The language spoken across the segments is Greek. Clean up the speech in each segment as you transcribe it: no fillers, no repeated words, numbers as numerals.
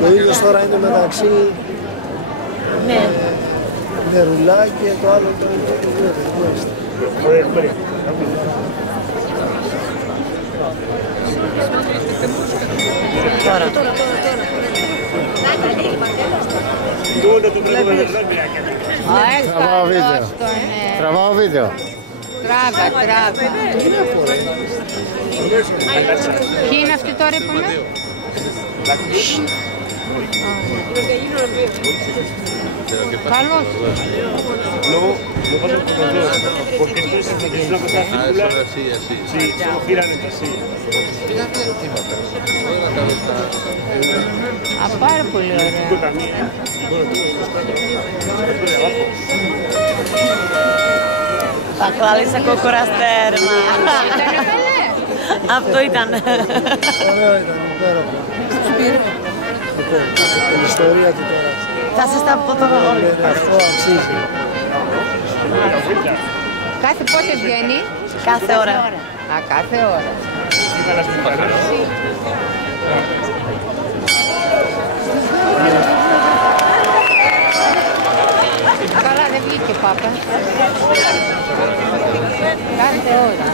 Το ίδιο τώρα είναι μεταξύ νερουλά και το άλλο το Τώρα. Τραβάω βίντεο. Τραβάω βίντεο. Τράβα. Ποιοι είναι αυτοί τώρα που είναι? Καλώς. Lo pasa por los dos, porque entonces es una cosa circular. Sí, solo giran entre sí. Πάρα πολύ ωραία. Θα κλάλισα κόκορα στέρμα. Αυτό ήταν. Ωραία ήταν, υπέροχο. Την ιστορία του τώρα. Θα σας τα πω τώρα όλοι. Αυτό αξίζει. Κάθε πότε βγαίνει? Κάθε ώρα. Α, κάθε ώρα. Καλά, δεν βγήκε πάπα. Κάθε ώρα.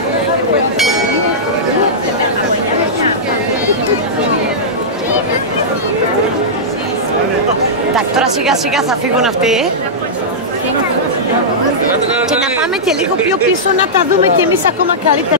Εντάξει, τώρα σιγά σιγά θα φύγουν αυτοί. Και να πάμε και λίγο πιο πίσω να τα δούμε κι εμείς ακόμα καλύτερα.